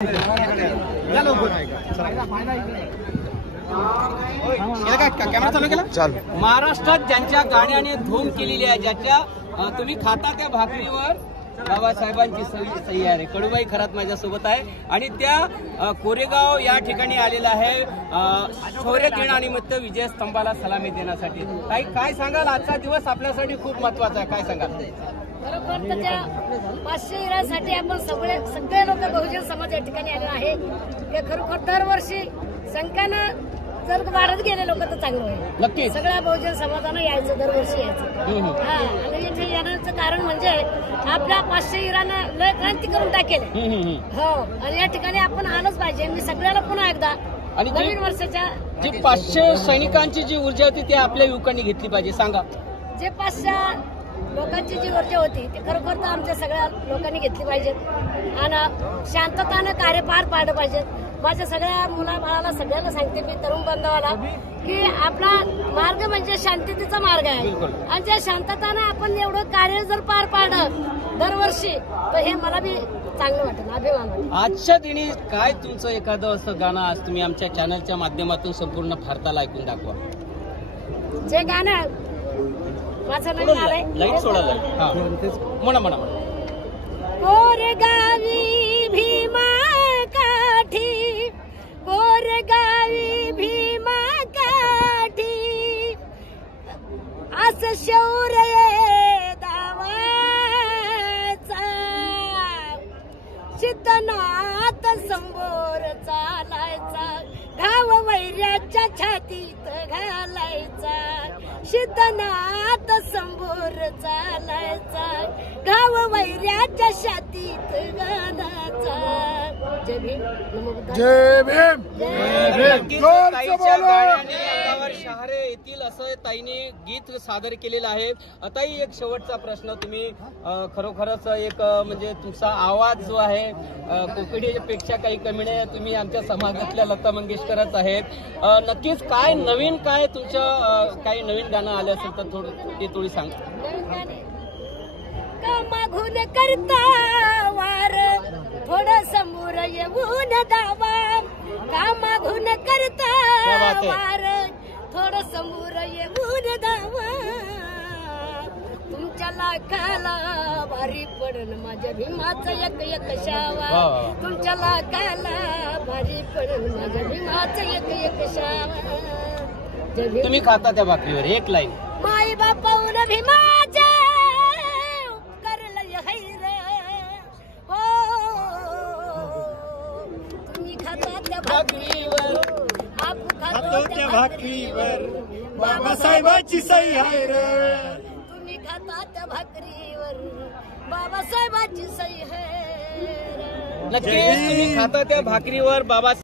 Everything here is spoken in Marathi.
कॅमेरा चालू केला चाल। महाराष्ट्रात ज्यांच्या गाण्याने धूम केलेली आहे, ज्याच्या तुम्ही खाता त्या भाकरीवर बाबासाहेबांची सही आहे। कडूबाई खरात माझ्यासोबत आहे आणि त्या कोरेगाव या ठिकाणी आलेला आहे शौर्य दिनानिमित्त विजय स्तंभाला सलामी देण्यासाठी। काय सांगाल, आजचा दिवस आपल्यासाठी खूप महत्वाचा आहे, काय सांगाल? बरोबर, त्याच्या 500 हिऱ्यासाठी आपण सगळे लोक बहुजन समाज या ठिकाणी आले आहे। ते खरोखर दरवर्षी संख्यानं जर वाढत गेले लोक तर चांगलं होईल। नक्की सगळ्या बहुजन समाजानं यायचं, दरवर्षी यायचं। आणि इथे येण्याचं कारण म्हणजे आपल्या 500 हिरानं लय क्रांती करून टाकेल। हो, आणि या ठिकाणी आपण आलंच पाहिजे। मी सगळ्याला पुन्हा एकदा आणि नवीन वर्षाच्या जी 500 सैनिकांची जी ऊर्जा होती ती आपल्या युवकांनी घेतली पाहिजे, सांगा। जे 500 लोकांची जी ऊर्जा होती ती खरोखर तर आमच्या सगळ्या लोकांनी घेतली पाहिजे आणि शांततानं कार्य पार पाडलं पाहिजे। माझ्या सगळ्या मुलाबाळाला सगळ्यांना सांगते, मी तरुण बांधवाला, की आपला मार्ग म्हणजे शांततेचा मार्ग आहे आणि त्या शांततानं आपण एवढं कार्य जर पार पाडलं दरवर्षी तर हे मला बी चांगलं वाटेल, अभिमान वाटेल। आजच्या दिनी काय तुमचं एखादं असं गाणं आज तुम्ही आमच्या चॅनलच्या माध्यमातून संपूर्ण भारताला ऐकून दाखवा? जे गाणं माझं नवीन आलंय, लाईट सोडायला म्हणा म्हणा म्हणा। कोरेगावी भीमा काठी, कोरेगावी भीमा काठी, असं शौर्य दावाचा, सिद्धनाथ समोर चालायचा, घाव वैऱ्याच्या छातीत घालायचा, सिद्धनाथ समोर चालायचा, घाव वैऱ्याच्या छातीत घालायचा। जय भीम, जय भीम, जय भीम। अंगावर शहारे येतील असं ताईने गीत सादर केलेलं आहे। ताई, एक शेवटचा प्रश्न, तुम्ही खरोखरच एक म्हणजे तुमचा आवाज जो आहे कोकिळेपेक्षा काही कमी नाही, तुम्ही आमच्या समाजातल्या लता मंगेशकरच आहेत। नक्कीच काय नवीन, काय तुमचं काही नवीन गाणं आलं असेल तर थोडं ते थोडी सांग। मागून करता वार, थोडं समोर येऊन दावा, का मागून करता वार, थोडं समोर येऊन दावा, तुमच्या लाखाला भारी पडन माझ्या भीमाचं एक एक शावा, तुमच्या लाखाला भारी पडन माझ्या भीमाचं एक एक शावा। तुम्ही खाता त्या भाकरीवर एक लाईन। माई बापाऊन भीमाच्या करलं हैर, हो तुम्ही खाता त्या भाकरीवर, आपण खातो त्या भाकरीवर, बाबासाहेबांची सही आहे रे। तुम्ही खाता त्या भाकरीवर, बाबासाहेबांची सही आहे। नक्कीच तुम्ही खाता त्या भाकरीवर बाबा